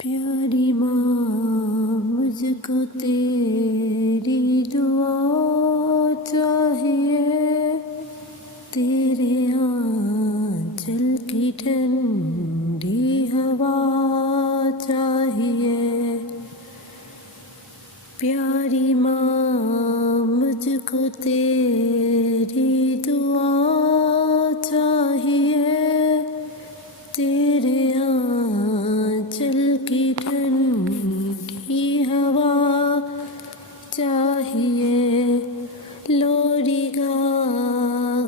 प्यारी माँ मुझको तेरी दुआ चाहिए, तेरे आँचल की ठंडी हवा चाहिए। प्यारी माँ मुझको तेरी दुआ चाहिए, तेरे आँचल की ठंडी हवा चाहिए। लोरी गा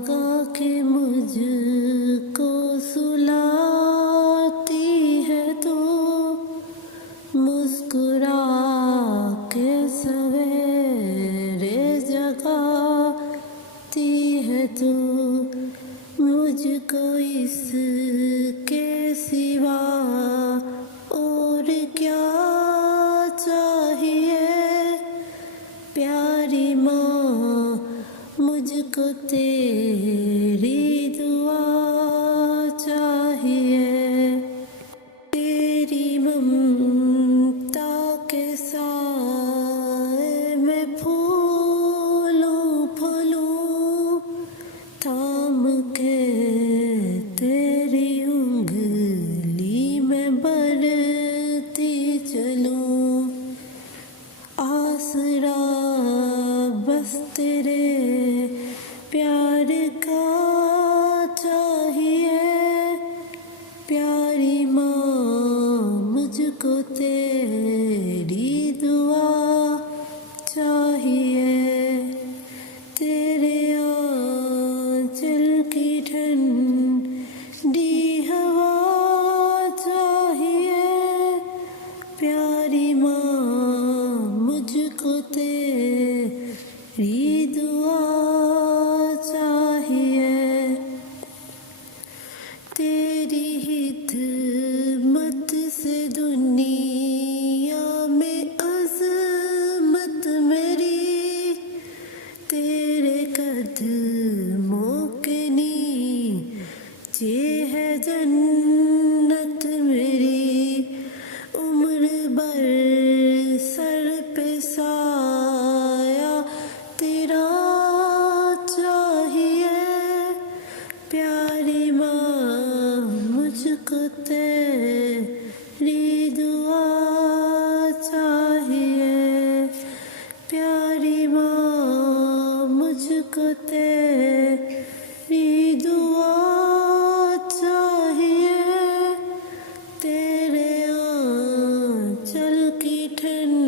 गा के मुझको सुलाती है तू, मुस्कुरा के सवेरे जगाती है तू। मुझको इसके सिवा और क्या चाहिए। प्यारी माँ मुझको तेरी दुआ चाहिए। तेरी ममता के साए में फूलूं फूलूं, थाम के तेरी उंगली में बढ़ती चलूं। आसरा बस तेरे प्यार का चाहिए। प्यारी माँ मुझको तेरी दुआ चाहिए। तेरे आँचल की ठंडी हवा चाहिए। प्यारी माँ मुझको तेरी दुआ चाहिए। तेरी हिदमत से दुनिया में अज़मत मेरी, तेरे कदमों के नीचे है जन्नत मेरी। उम्र भर सर पे साया तेरा चाहिए। प्यारी माँ मुझको तेरी दुआ चाहिए। प्यारी माँ मुझको तेरी दुआ चाहिए। तेरे आँचल की ठंडी